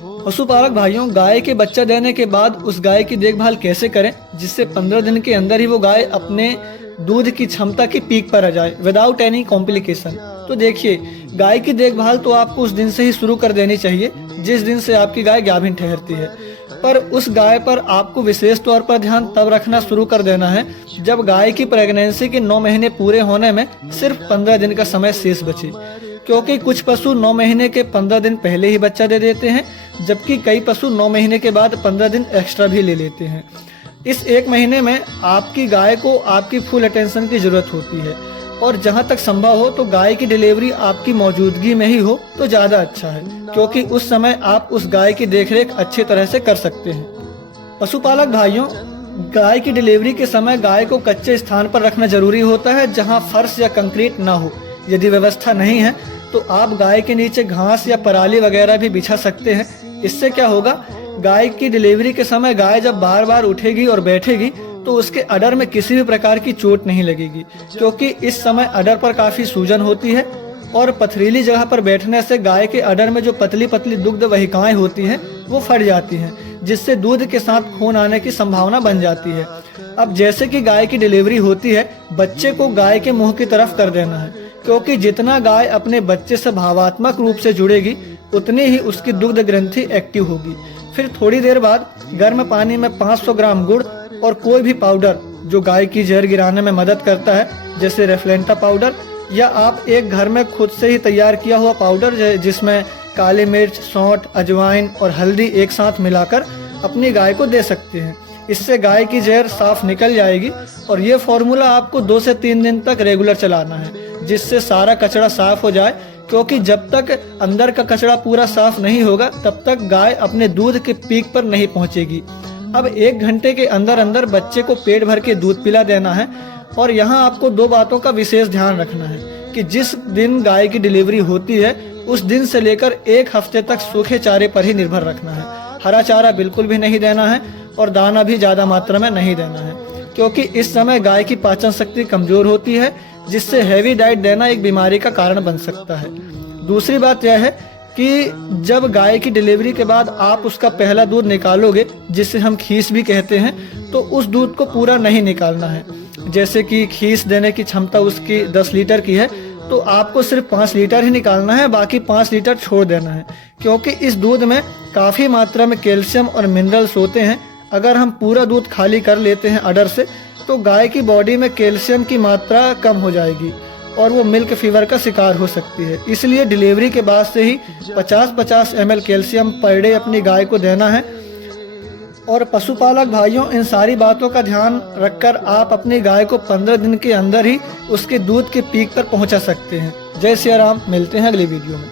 पशुपालक भाइयों, गाय के बच्चा देने के बाद उस गाय की देखभाल कैसे करें जिससे 15 दिन के अंदर ही वो गाय अपने दूध की क्षमता की पीक पर आ जाए विदाउट एनी कॉम्प्लिकेशन। तो देखिए, गाय की देखभाल तो आपको उस दिन से ही शुरू कर देनी चाहिए जिस दिन से आपकी गाय गाभिन ठहरती है, पर उस गाय पर आपको विशेष तौर पर ध्यान तब रखना शुरू कर देना है जब गाय की प्रेगनेंसी के 9 महीने पूरे होने में सिर्फ 15 दिन का समय शेष बचे, क्योंकि कुछ पशु 9 महीने के 15 दिन पहले ही बच्चा दे देते हैं, जबकि कई पशु 9 महीने के बाद 15 दिन एक्स्ट्रा भी ले लेते हैं। इस 1 महीने में आपकी गाय को आपकी फुल अटेंशन की जरूरत होती है और जहां तक संभव हो तो गाय की डिलीवरी आपकी मौजूदगी में ही हो तो ज़्यादा अच्छा है, क्योंकि उस समय आप उस गाय की देखरेख अच्छी तरह से कर सकते हैं। पशुपालक भाइयों, गाय की डिलीवरी के समय गाय को कच्चे स्थान पर रखना जरूरी होता है जहां फर्श या कंक्रीट ना हो। यदि व्यवस्था नहीं है तो आप गाय के नीचे घास या पराली वगैरह भी बिछा सकते हैं। इससे क्या होगा, गाय की डिलीवरी के समय गाय जब बार बार उठेगी और बैठेगी तो उसके अडर में किसी भी प्रकार की चोट नहीं लगेगी, क्योंकि इस समय अडर पर काफी सूजन होती है और पथरीली जगह पर बैठने से गाय के अडर में जो पतली पतली दुग्ध वाहिकाएं होती हैं वो फट जाती हैं, जिससे दूध के साथ खून आने की संभावना बन जाती है। अब जैसे कि गाय की डिलीवरी होती है, बच्चे को गाय के मुंह की तरफ कर देना है, क्योंकि जितना गाय अपने बच्चे से भावात्मक रूप से जुड़ेगी उतनी ही उसकी दुग्ध ग्रंथि एक्टिव होगी। फिर थोड़ी देर बाद गर्म पानी में 500 ग्राम गुड़ और कोई भी पाउडर जो गाय की जहर गिराने में मदद करता है, जैसे रेफ्लेंटा पाउडर, या आप एक घर में खुद से ही तैयार किया हुआ पाउडर जिसमें काली मिर्च, सौंठ, अजवाइन और हल्दी एक साथ मिलाकर अपनी गाय को दे सकते हैं। इससे गाय की जहर साफ निकल जाएगी और ये फॉर्मूला आपको 2 से 3 दिन तक रेगुलर चलाना है, जिससे सारा कचरा साफ हो जाए, क्योंकि जब तक अंदर का कचरा पूरा साफ नहीं होगा तब तक गाय अपने दूध के पीक पर नहीं पहुंचेगी। अब 1 घंटे के अंदर अंदर बच्चे को पेट भर के दूध पिला देना है और यहाँ आपको 2 बातों का विशेष ध्यान रखना है कि जिस दिन गाय की डिलीवरी होती है उस दिन से लेकर 1 हफ्ते तक सूखे चारे पर ही निर्भर रखना है। हरा चारा बिल्कुल भी नहीं देना है और दाना भी ज्यादा मात्रा में नहीं देना है, क्योंकि इस समय गाय की पाचन शक्ति कमजोर होती है, जिससे हैवी डाइट देना एक बीमारी का कारण बन सकता है। दूसरी बात यह है कि जब गाय की डिलीवरी के बाद आप उसका पहला दूध निकालोगे, जिसे हम खीस भी कहते हैं, तो उस दूध को पूरा नहीं निकालना है। जैसे कि खीस देने की क्षमता उसकी 10 लीटर की है तो आपको सिर्फ 5 लीटर ही निकालना है, बाकी 5 लीटर छोड़ देना है, क्योंकि इस दूध में काफ़ी मात्रा में कैल्शियम और मिनरल्स होते हैं। अगर हम पूरा दूध खाली कर लेते हैं अडर से तो गाय की बॉडी में कैल्शियम की मात्रा कम हो जाएगी और वो मिल्क फीवर का शिकार हो सकती है। इसलिए डिलीवरी के बाद से ही 50-50 ml कैल्शियम पर डे अपनी गाय को देना है। और पशुपालक भाइयों, इन सारी बातों का ध्यान रखकर आप अपनी गाय को 15 दिन के अंदर ही उसके दूध के पीक पर पहुंचा सकते हैं। जय सिया राम, मिलते हैं अगली वीडियो में।